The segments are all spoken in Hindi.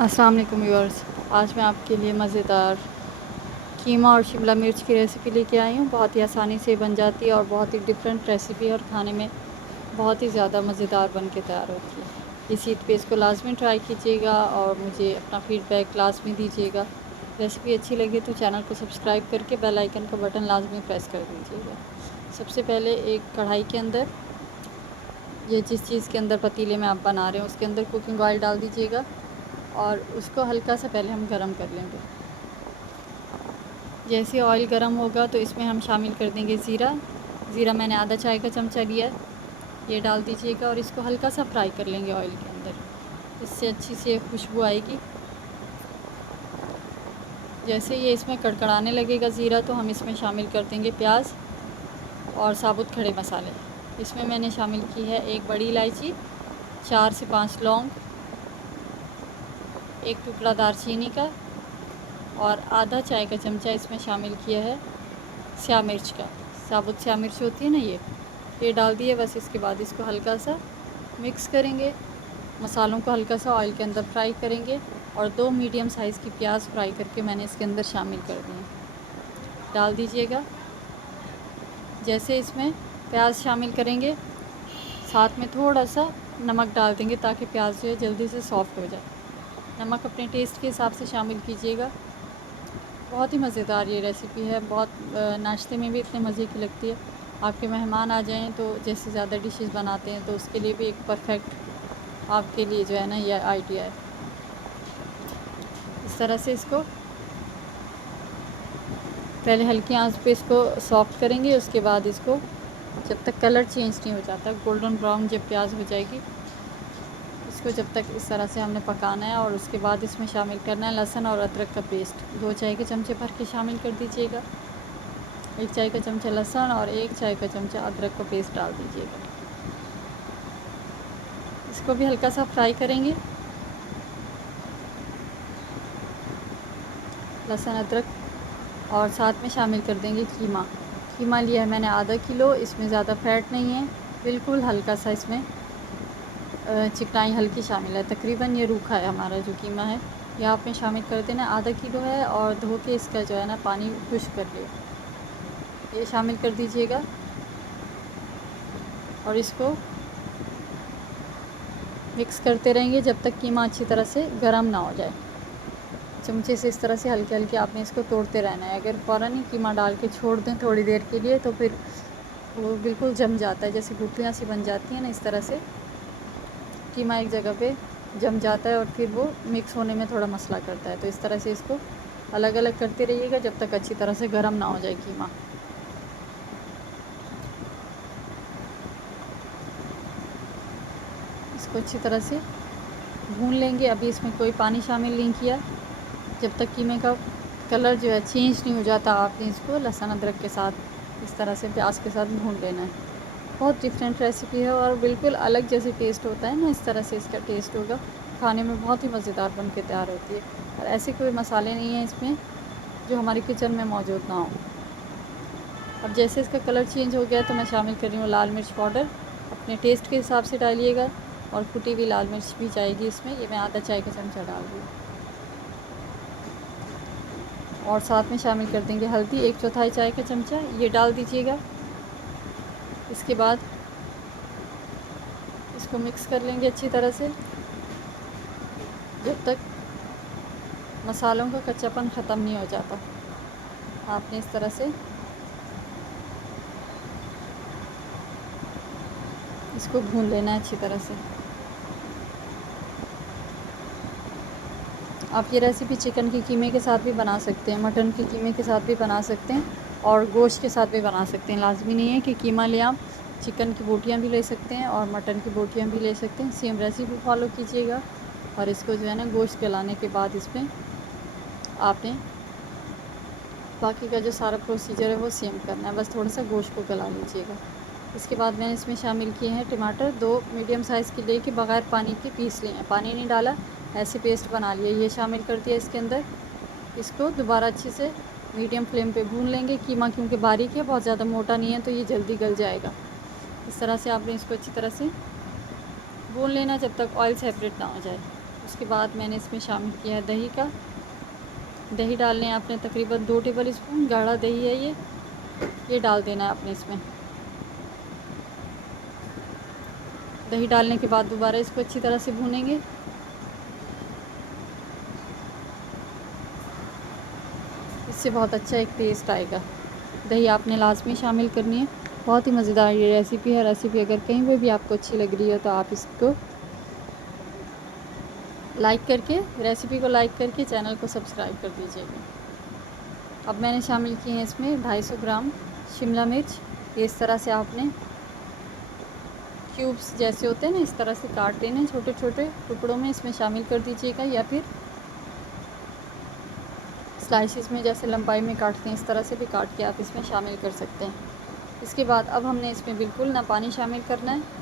अस्सलाम वालेकुम व्यूअर्स। आज मैं आपके लिए मज़ेदार कीमा और शिमला मिर्च की रेसिपी लेके आई हूँ। बहुत ही आसानी से बन जाती है और बहुत ही डिफरेंट रेसिपी है और खाने में बहुत ही ज़्यादा मज़ेदार बन के तैयार होती है। इस ईद पे इसको लाजमी ट्राई कीजिएगा और मुझे अपना फ़ीडबैक लाजमी दीजिएगा। रेसिपी अच्छी लगे तो चैनल को सब्सक्राइब करके बेल आइकन का बटन लाजमी प्रेस कर दीजिएगा। सबसे पहले एक कढ़ाई के अंदर ये जिस चीज़ के अंदर पतीले में आप बना रहे हैं उसके अंदर कुकिंग ऑयल डाल दीजिएगा और उसको हल्का सा पहले हम गरम कर लेंगे। जैसे ऑयल गरम होगा तो इसमें हम शामिल कर देंगे ज़ीरा मैंने आधा चाय का चमचा लिया है, ये डाल दीजिएगा और इसको हल्का सा फ्राई कर लेंगे ऑयल के अंदर। इससे अच्छी सी खुशबू आएगी। जैसे ये इसमें कड़कड़ाने लगेगा ज़ीरा तो हम इसमें शामिल कर देंगे प्याज और साबुत खड़े मसाले। इसमें मैंने शामिल की है एक बड़ी इलायची, 4 से 5 लौंग, एक टुकड़ा दालचीनी का और आधा चाय का चमचा इसमें शामिल किया है स्या मिर्च का। साबुत स्या मिर्च होती है ना, ये डाल दिए। बस इसके बाद इसको हल्का सा मिक्स करेंगे, मसालों को हल्का सा ऑयल के अंदर फ्राई करेंगे और 2 मीडियम साइज़ की प्याज फ्राई करके मैंने इसके अंदर शामिल कर दिए, डाल दीजिएगा। जैसे इसमें प्याज शामिल करेंगे साथ में थोड़ा सा नमक डाल देंगे ताकि प्याज जो है जल्दी से सॉफ़्ट हो जाए। नमक अपने टेस्ट के हिसाब से शामिल कीजिएगा। बहुत ही मज़ेदार ये रेसिपी है, बहुत नाश्ते में भी इतने मज़े की लगती है। आपके मेहमान आ जाएं तो जैसे ज़्यादा डिशेस बनाते हैं तो उसके लिए भी एक परफेक्ट आपके लिए जो है ना ये आइडिया है। इस तरह से इसको पहले हल्की आंच पे इसको सॉफ्ट करेंगे। उसके बाद इसको जब तक कलर चेंज नहीं हो जाता, गोल्डन ब्राउन जब प्याज हो जाएगी, इसको जब तक इस तरह से हमने पकाना है। और उसके बाद इसमें शामिल करना है लहसुन और अदरक का पेस्ट। 2 चाय के चमचे भर के शामिल कर दीजिएगा। 1 चाय का चमचा लहसुन और 1 चाय का चमचा अदरक का पेस्ट डाल दीजिएगा। इसको भी हल्का सा फ्राई करेंगे। लहसुन अदरक और साथ में शामिल कर देंगे कीमा लिया है मैंने आधा किलो। इसमें ज़्यादा फैट नहीं है, बिल्कुल हल्का सा इसमें चिकनाई हल्की शामिल है। तकरीबन ये रूखा है हमारा जो कीमा है, ये आप में शामिल कर देना। आधा किलो है और धो के इसका जो है ना पानी खुश्क कर लिया, ये शामिल कर दीजिएगा। और इसको मिक्स करते रहेंगे जब तक कीमा अच्छी तरह से गर्म ना हो जाए। चमचे से इस तरह से हल्के हल्के आपने इसको तोड़ते रहना है। अगर फ़ौरन ही कीमा डाल के छोड़ दें थोड़ी देर के लिए तो फिर वो बिल्कुल जम जाता है, जैसे गुठलियाँ सी बन जाती हैं ना, इस तरह से कीमा एक जगह पे जम जाता है और फिर वो मिक्स होने में थोड़ा मसला करता है। तो इस तरह से इसको अलग अलग करते रहिएगा जब तक अच्छी तरह से गर्म ना हो जाए कीमा। इसको अच्छी तरह से भून लेंगे। अभी इसमें कोई पानी शामिल नहीं किया। जब तक कीमे का कलर जो है चेंज नहीं हो जाता, आपने इसको लहसुन अदरक के साथ इस तरह से प्याज के साथ भून लेना है। बहुत डिफरेंट रेसिपी है और बिल्कुल अलग जैसे टेस्ट होता है ना, इस तरह से इसका टेस्ट होगा। खाने में बहुत ही मज़ेदार बन के तैयार होती है और ऐसे कोई मसाले नहीं हैं इसमें जो हमारे किचन में मौजूद ना हो। अब जैसे इसका कलर चेंज हो गया तो मैं शामिल कर रही हूँ लाल मिर्च पाउडर। अपने टेस्ट के हिसाब से डालिएगा और कुटी हुई लाल मिर्च भी जाएगी इसमें। ये मैं आधा चाय का चमचा डाल रही हूँ। और साथ में शामिल कर देंगे हल्दी, 1/4 चाय का चमचा, ये डाल दीजिएगा। इसके बाद इसको मिक्स कर लेंगे अच्छी तरह से जब तक मसालों का कच्चापन ख़त्म नहीं हो जाता। आपने इस तरह से इसको भून लेना है अच्छी तरह से। आप ये रेसिपी चिकन के कीमे के साथ भी बना सकते हैं, मटन के कीमे के साथ भी बना सकते हैं और गोश्त के साथ भी बना सकते हैं। लाजमी नहीं है कि कीमा ले, आप चिकन की बोटियाँ भी ले सकते हैं और मटन की बोटियाँ भी ले सकते हैं। सेम रेसिपी फॉलो कीजिएगा और इसको जो है ना गोश्त गलाने के बाद इसमें आपने बाकी का जो सारा प्रोसीजर है वो सेम करना है, बस थोड़ा सा गोश्त को गला लीजिएगा। इसके बाद मैंने इसमें शामिल किए हैं टमाटर, 2 मीडियम साइज़ के लेके बग़ैर पानी के पीस लिए हैं, पानी नहीं डाला, ऐसे पेस्ट बना लिया। ये शामिल कर दिया इसके अंदर। इसको दोबारा अच्छे से मीडियम फ्लेम पे भून लेंगे। कीमा क्योंकि बारीक है, बहुत ज़्यादा मोटा नहीं है, तो ये जल्दी गल जाएगा। इस तरह से आपने इसको अच्छी तरह से भून लेना जब तक ऑयल सेपरेट ना हो जाए। उसके बाद मैंने इसमें शामिल किया है दही का। दही डालने हैं आपने तकरीबन 2 टेबल स्पून, गाढ़ा दही है ये डाल देना है आपने इसमें। दही डालने के बाद दोबारा इसको अच्छी तरह से भूनेंगे। इससे बहुत अच्छा एक टेस्ट आएगा। दही आपने लाजमी शामिल करनी है। बहुत ही मज़ेदार ये रेसिपी है। रेसिपी अगर कहीं पर भी आपको अच्छी लग रही है तो आप इसको लाइक करके, रेसिपी को लाइक करके चैनल को सब्सक्राइब कर दीजिएगा। अब मैंने शामिल किए हैं इसमें 250 ग्राम शिमला मिर्च। इस तरह से आपने क्यूब्स जैसे होते हैं ना, इस तरह से काट लेने छोटे छोटे टुकड़ों में, इसमें शामिल कर दीजिएगा, या फिर स्लाइसिस में जैसे लंबाई में काटते हैं इस तरह से भी काट के आप इसमें शामिल कर सकते हैं। इसके बाद अब हमने इसमें बिल्कुल ना पानी शामिल करना है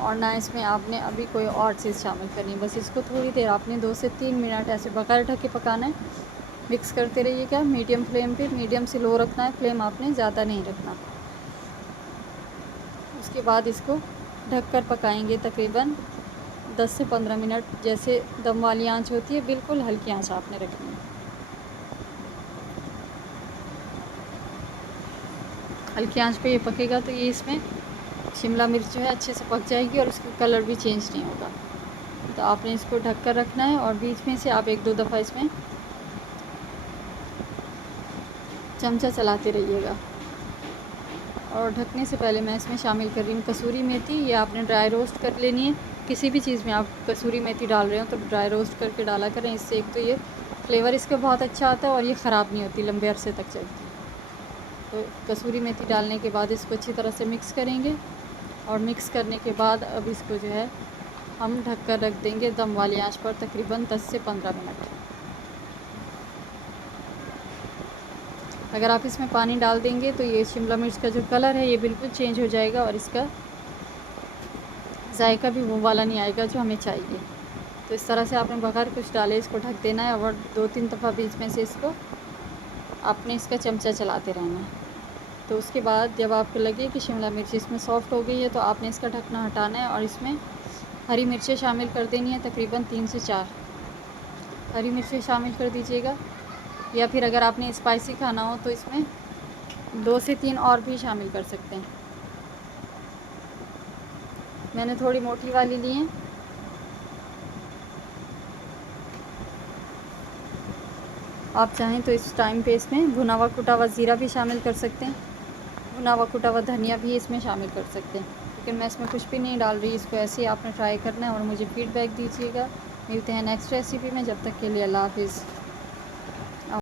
और ना इसमें आपने अभी कोई और चीज़ शामिल करनी है। बस इसको थोड़ी देर आपने 2 से 3 मिनट ऐसे बगैर ढक के पकाना है। मिक्स करते रहिएगा मीडियम फ्लेम पे, मीडियम से लो रखना है फ्लेम, आपने ज़्यादा नहीं रखना। उसके बाद इसको ढक कर पकाएंगे तकरीबन 10 से 15 मिनट। जैसे दम वाली आंच होती है, बिल्कुल हल्की आंच आपने रखनी है। हल्की आंच पे ये पकेगा तो ये इसमें शिमला मिर्च जो है अच्छे से पक जाएगी और उसका कलर भी चेंज नहीं होगा। तो आपने इसको ढक कर रखना है और बीच में से आप 1-2 दफ़ा इसमें चमचा चलाते रहिएगा। और ढकने से पहले मैं इसमें शामिल कर रही हूँ कसूरी मेथी। ये आपने ड्राई रोस्ट कर लेनी है। किसी भी चीज़ में आप कसूरी मेथी डाल रहे हो तो ड्राई रोस्ट करके डाला करें। इससे एक तो ये फ्लेवर इसका बहुत अच्छा आता है और ये ख़राब नहीं होती, लंबे अरसे तक चलती है। तो कसूरी मेथी डालने के बाद इसको अच्छी तरह से मिक्स करेंगे और मिक्स करने के बाद अब इसको जो है हम ढक कर रख देंगे दम वाली आंच पर तकरीबन 10 से 15 मिनट। अगर आप इसमें पानी डाल देंगे तो ये शिमला मिर्च का जो कलर है ये बिल्कुल चेंज हो जाएगा और इसका जायका भी वो वाला नहीं आएगा जो हमें चाहिए। तो इस तरह से आपने बगैर कुछ डाले इसको ढक देना है और 2-3 दफ़ा बीच में से इसको आपने इसका चमचा चलाते रहना है। तो उसके बाद जब आपको लगे कि शिमला मिर्च इसमें सॉफ़्ट हो गई है तो आपने इसका ढकना हटाना है और इसमें हरी मिर्चें शामिल कर देनी है। तकरीबन 3 से 4 हरी मिर्चें शामिल कर दीजिएगा, या फिर अगर आपने स्पाइसी खाना हो तो इसमें 2 से 3 और भी शामिल कर सकते हैं। मैंने थोड़ी मोटी वाली ली है। आप चाहें तो इस टाइम पे इसमें भुना हुआ कुटा हुआ ज़ीरा भी शामिल कर सकते हैं, भुना हुआ कुटा हुआ धनिया भी इसमें शामिल कर सकते हैं, लेकिन मैं इसमें कुछ भी नहीं डाल रही। इसको ऐसे ही आपने ट्राई करना है और मुझे फ़ीडबैक दीजिएगा। मिलते हैं नेक्स्ट रेसिपी में, जब तक के लिए अल्लाह हाफ़िज़।